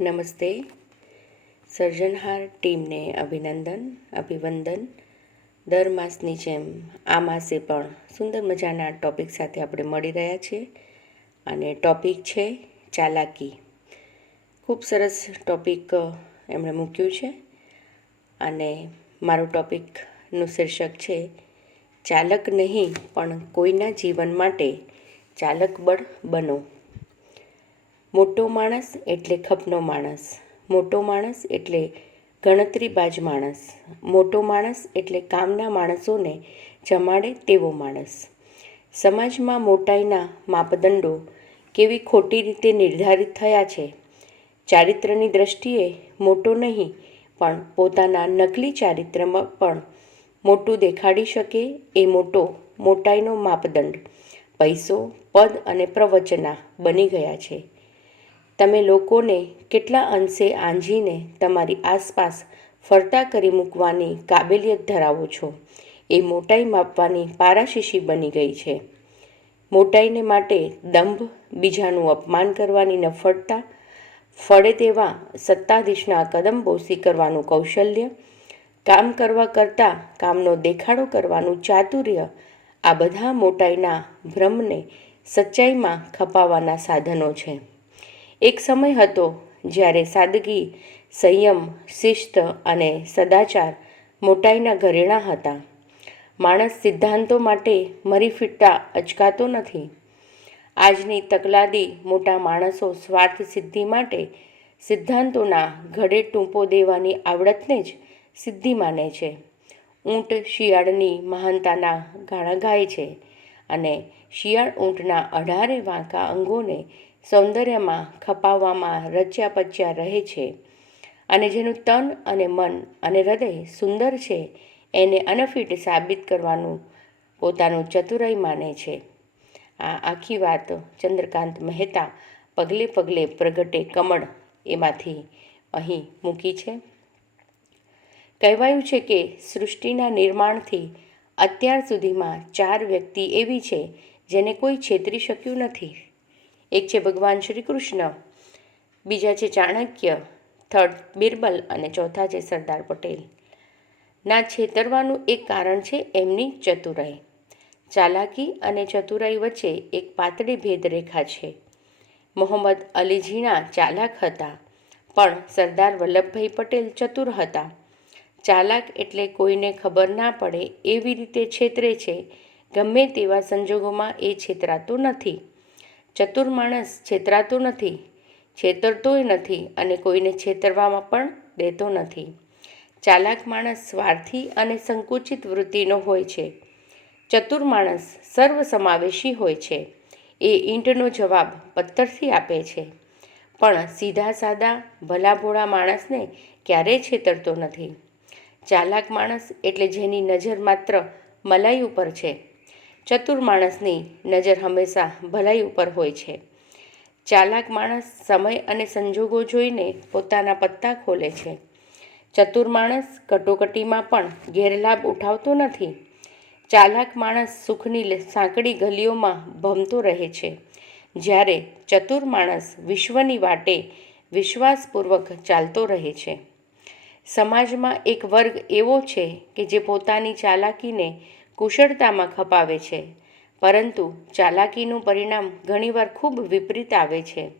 નમસ્તે. સર્જનહાર ટીમને અભિનંદન, અભિવંદન. દર માસની જેમ આ માસે પણ સુંદર મજાના ટોપિક સાથે આપણે મળી રહ્યા છીએ અને ટોપિક છે ચાલાકી. ખૂબ સરસ ટોપિક એમણે મૂક્યું છે. અને મારું ટૉપિકનું શીર્ષક છે, ચાલક નહીં, પણ કોઈના જીવન માટે ચાલક બળ બનો. મોટો માણસ એટલે ખપનો માણસ. મોટો માણસ એટલે ગણતરીબાજ માણસ. મોટો માણસ એટલે કામના માણસોને જમાડે તેવો માણસ. સમાજમાં મોટાઈના માપદંડો કેવી ખોટી રીતે નિર્ધારિત થયા છે? ચારિત્રની દ્રષ્ટિએ મોટો નહીં, પણ પોતાના નકલી ચારિત્રમાં પણ મોટું દેખાડી શકે એ મોટો, મોટાઈનો માપદંડ. પૈસો, પદ અને પ્રવચના બની ગયા છે. તમે લોકોને કેટલા અંશે આંજીને તમારી આસપાસ ફરતા કરી મૂકવાની કાબેલિયત ધરાવો છો. એ મોટાઈ માપવાની પારાશીશી બની ગઈ છે. મોટાઈને માટે દંભ, બીજાનું અપમાન કરવાની નફળતા ફળે તેવા સત્તાધીશના કદમબોસી કરવાનું કૌશલ્ય, કામ કરવા કરતાં કામનો દેખાડો કરવાનું ચાતુર્ય, આ બધા મોટાઈના ભ્રમને સચ્ચાઈમાં ખપાવવાના સાધનો છે. એક સમય હતો જ્યારે સાદગી, સંયમ, શિસ્ત અને સદાચાર મોટાઈના ઘરેણાં હતા. માણસ સિદ્ધાંતો માટે મરી ફીટતા અચકાતો નથી. આજની તકલાદી મોટા માણસો સ્વાર્થ સિદ્ધિ માટે સિદ્ધાંતોના ઘડે ટૂંપો દેવાની આવડતને જ સિદ્ધિ માને છે. ઊંટ શિયાળની મહાનતાના ગાણા ગાય છે. અને શિયાળ ઊંટના અઢારે વાંકા અંગોને સૌંદર્યમાં ખપાવવામાં રચ્યા પચ્યા રહે છે. અને જેનું તન અને મન અને હૃદય સુંદર છે, એને અનફિટ સાબિત કરવાનું પોતાનું ચતુરાઈ માને છે. આ આખી વાત ચંદ્રકાંત મહેતા પગલે પગલે પ્રગટે કમળ એમાંથી અહીં મૂકી છે. કહેવાયું છે કે સૃષ્ટિના નિર્માણથી અત્યાર સુધીમાં ચાર વ્યક્તિ એવી છે જેને કોઈ છેતરી શક્યું નથી. એક છે ભગવાન શ્રી કૃષ્ણ, બીજા છે ચાણક્ય થર્ડ બિરબલ અને ચોથા છે સરદાર પટેલ. ના છેતરવાનું એક કારણ છે એમની ચતુરાઈ. ચાલાકી અને ચતુરાઈ વચ્ચે એક પાતળી ભેદરેખા છે. મોહમ્મદ અલી ઝીણા ચાલાક હતા, પણ સરદાર વલ્લભભાઈ પટેલ ચતુર હતા. ચાલાક એટલે કોઈને ખબર ના પડે એવી રીતે છેતરે છે. ગમે તેવા સંજોગોમાં એ છેતરાતો નથી. ચતુર માણસ છેતરાતો નથી છેતરતોય નથી અને કોઈને છેતરવામાં પણ દેતો નથી. ચાલાક માણસ સ્વાર્થી અને સંકુચિત વૃત્તિનો હોય છે. ચતુર માણસ સર્વસમાવેશી હોય છે. એ ઈંટનો જવાબ પથ્થરથી આપે છે. પણ સીધા સાદા ભલાભોળા માણસને ક્યારેય છેતરતો નથી? ચાલાક માણસ એટલે જેની નજર માત્ર મલાઈ ઉપર છે. ચતુર માણસની નજર હંમેશા ભલાઈ ઉપર હોય છે. ચાલાક માણસ સમય અને સંજોગો જોઈને પોતાના પત્તા ખોલે છે. ચતુર માણસ કટોકટીમાં પણ ગેરલાભ ઉઠાવતો નથી. ચાલાક માણસ સુખની સાંકડી ગલીઓમાં ભમતો રહે છે. જ્યારે ચતુર માણસ વિશ્વની વાટે વિશ્વાસપૂર્વક ચાલતો રહે છે. સમાજમાં એક વર્ગ એવો છે કે જે પોતાની ચાલાકીને કુશળતામાં ખપાવે છે. પરંતુ ચાલાકીનું પરિણામ ઘણીવાર ખૂબ વિપરીત આવે છે.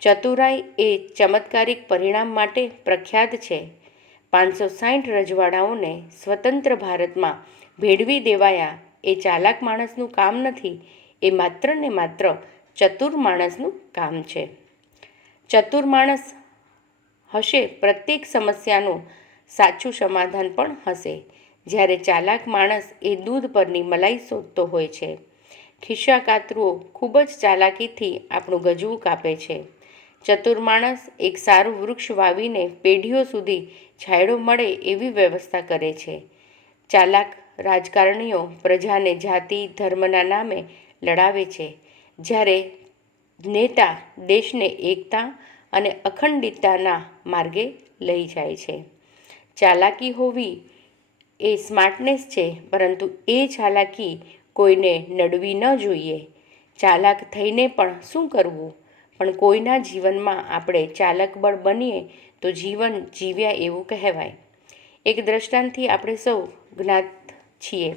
ચતુરાઈ એ ચમત્કારિક પરિણામ માટે પ્રખ્યાત છે. પાંચસો સાઠ રજવાડાઓને સ્વતંત્ર ભારતમાં ભેળવી દેવાયા એ ચાલાક માણસનું કામ નથી, એ માત્ર ને માત્ર ચતુર માણસનું કામ છે. ચતુર માણસ હશે, પ્રત્યેક સમસ્યાનું સાચું સમાધાન પણ હશે. જ્યારે ચાલાક માણસ એ દૂધ પરની મલાઈ શોધતો હોય છે. ખિસ્સા કાતરુઓ ખૂબ જ ચાલાકીથી આપણું ગજવું કાપે છે. ચતુર માણસ એક સારું વૃક્ષ વાવીને પેઢીઓ સુધી છાંયડો મળે એવી વ્યવસ્થા કરે છે. ચાલાક રાજકારણીઓ પ્રજાને જાતિ, ધર્મના નામે લડાવે છે. જ્યારે નેતા દેશને એકતા અને અખંડિતતાના માર્ગે લઈ જાય છે. ચાલાકી હોવી એ સ્માર્ટનેસ છે, પરંતુ એ ચાલાકી કોઈને નડવી ન જોઈએ. ચાલાક થઈને પણ શું કરવું? પણ કોઈના જીવનમાં આપણે ચાલક બળ બનીએ તો જીવન જીવ્યા એવું કહેવાય. એક દ્રષ્ટાંતથી આપણે સૌ જ્ઞાત છીએ.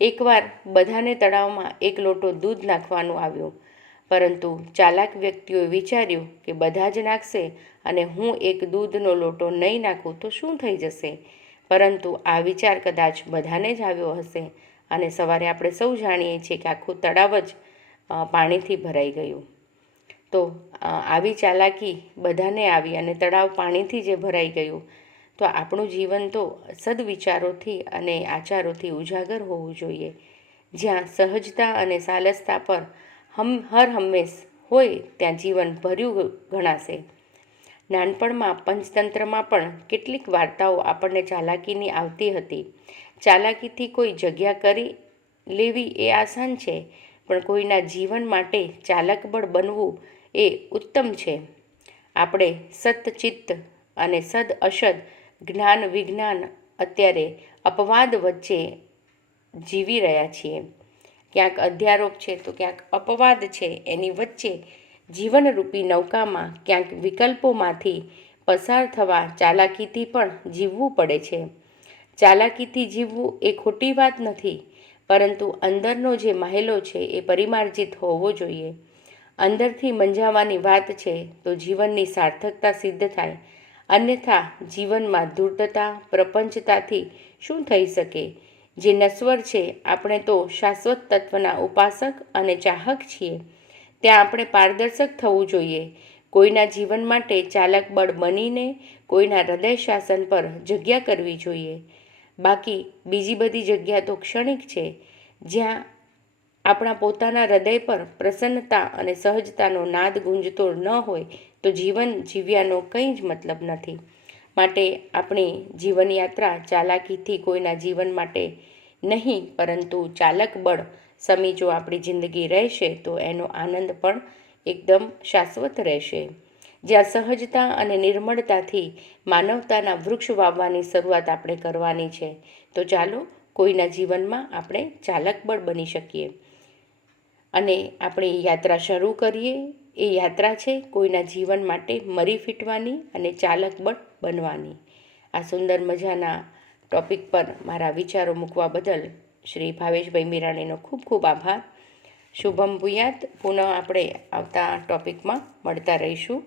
એકવાર બધાને તળાવમાં એક લોટો દૂધ નાખવાનું આવ્યું. પરંતુ ચાલાક વ્યક્તિઓએ વિચાર્યું કે બધા જ નાખશે અને હું એક દૂધનો લોટો નહીં નાખું તો શું થઈ જશે? પરંતુ આ વિચાર કદાચ બધાને જ આવ્યો હશે અને સવારે આપણે સૌ જાણીએ છીએ કે આખું તળાવ જ પાણીથી ભરાઈ ગયું. તો આવી ચાલાકી બધાને આવી અને તળાવ પાણીથી જે ભરાઈ ગયું, તો આપણું જીવન તો સદવિચારોથી અને આચારોથી ઉજાગર હોવું જોઈએ. જ્યાં સહજતા અને સાલસતા પર હમ હર હંમેશ હોય ત્યાં જીવન ભર્યું ગણાશે. નાનપણમાં પંચતંત્રમાં પણ કેટલીક વાર્તાઓ આપણને ચાલાકીની આવતી હતી. ચાલાકીથી કોઈ જગ્યા કરી લેવી એ આસાન છે, પણ કોઈના જીવન માટે ચાલકબળ બનવું એ ઉત્તમ છે. આપણે સતચિત્ત અને સદ અસદ, જ્ઞાન વિજ્ઞાન અત્યારે અપવાદ વચ્ચે જીવી રહ્યા છીએ. ક્યાંક અધ્યારોપ છે તો ક્યાંક અપવાદ છે એની વચ્ચે જીવનરૂપી નૌકામાં ક્યાંક વિકલ્પોમાંથી પસાર થવા ચાલાકીથી પણ જીવવું પડે છે. ચાલાકીથી જીવવું એ ખોટી વાત નથી, પરંતુ અંદરનો જે મહેલો છે એ પરિમાર્જિત હોવો જોઈએ. અંદરથી મંજાવાની વાત છે તો જીવનની સાર્થકતા સિદ્ધ થાય, અન્યથા જીવનમાં ધૂર્તતા પ્રપંચતાથી શું થઈ શકે? જે નશ્વર છે, આપણે તો શાશ્વત તત્વના ઉપાસક અને ચાહક છીએ. ત્યાં આપણે પારદર્શક થવું જોઈએ. કોઈના જીવન માટે ચાલક બળ બનીને કોઈના હૃદય શાસન પર જગ્યા કરવી જોઈએ. બાકી બીજી બધી જગ્યા તો ક્ષણિક છે, જ્યાં આપણા પોતાના હૃદય પર પ્રસન્નતા અને સહજતાનો નાદ ગુંજતો ન હોય, તો જીવન જીવ્યાનો કંઈ જ મતલબ નથી. માટે આપણી જીવનયાત્રા ચાલાકીથી કોઈના જીવન માટે નહીં, પરંતુ ચાલક બળ સમી જો આપણી જિંદગી રહેશે, તો એનો આનંદ પણ એકદમ શાશ્વત રહેશે. જ્યાં સહજતા અને નિર્મળતાથી માનવતાના વૃક્ષ વાવવાની શરૂઆત આપણે કરવાની છે, તો ચાલો કોઈના જીવનમાં આપણે ચાલક બળ બની શકીએ. અને આપણી યાત્રા શરૂ કરીએ. એ યાત્રા છે કોઈના જીવન માટે મરી ફીટવાની અને ચાલક બળ બનવાની. આ સુંદર મજાના ટોપિક પર મારા વિચારો મૂકવા બદલ શ્રી ભાવેશભાઈ મીરાણીનો ખૂબ ખૂબ આભાર. શુભમ ભૂયાત. પુનઃ આપણે આવતા ટોપિકમાં મળતા રહીશું.